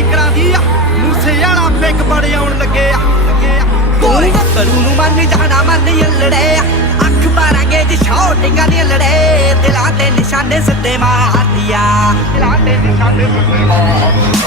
ਸਪੀਕਰਾਂ ਦੀ ਮੂਸੇ ਵਾਲਾ ਪਿਕ ਬੜੇ ਆਉਣ ਲੱਗੇ ਆ ਓਏ ਕਰੂ ਨੂੰ ਮੰਨ ਜਾਣਾ ਮੰਨ ਯੱਲੜੇ ਅੱਖ ਮਾਰਾਂਗੇ ਜੀ ਸ਼ੌਟਿੰਗਾਂ ਦੀਆਂ ਲੜੇ ਦਿਲਾਂ ਤੇ ਨਿਸ਼ਾਨੇ ਸਿੱਧੇ ਮਾਰਦੀਆਂ ਦਿਲਾਂ ਤੇ ਨਿਸ਼ਾਨੇ ਸਿੱਧੇ ਮਾਰ